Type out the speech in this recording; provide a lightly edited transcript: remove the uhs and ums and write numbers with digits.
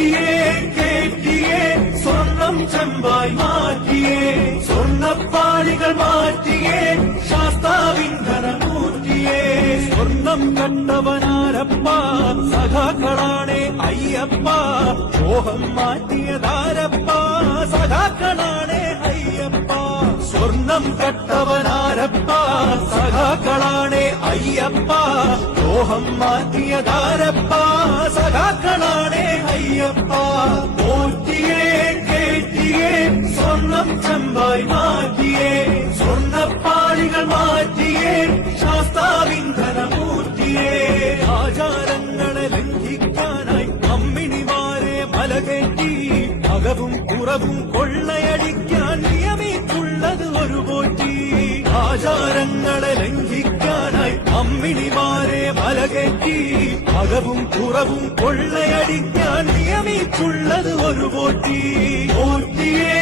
പോറ്റിയേ കേറ്റിയേ സ്വർണം ചെമ്പായി മാറ്റിയേ സ്വർണ്ണപ്പാളികൾ മാറ്റിയേ ശാസ്താവിൻ ധനമൂറ്റിയേ സ്വർണം കണ്ടവനാരപ്പ സഖാക്കളാണേ അയ്യപ്പ മോഹം മാറ്റിയതാരപ്പ സഖാക്കളാണേ അയ്യപ്പ സ്വർണം കട്ടവനാരപ്പ സഖാക്കളാണേ അയ്യപ്പ മോഹം മാറ്റിയതാരപ്പ സഖാക്കളാണേ അയ്യപ്പ പോറ്റിയേ കേറ്റിയേ സ്വർണം ചെമ്പായി മാറ്റിയേ സ്വർണ്ണപ്പാളികൾ മാറ്റിയേ ശാസ്താവിൻ ധനമൂർത്തിയേ ആചാരങ്ങളെ ലംഘിക്കാനായി അമ്മിണിമാരെ മലകേറ്റി അകവും കുറവും കൊള്ളയടിക്കാൻ നിയമിച്ചുള്ളത് ഒരു പോറ്റി ആചാരങ്ങളെ ലംഘിക്കാനായി അമ്മിണിമാരെ മലകേറ്റി അകവും കുറവും കൊള്ളയടിക്കാൻ നിയമിച്ചുള്ളത് ഒരു പോറ്റി പോറ്റിയേ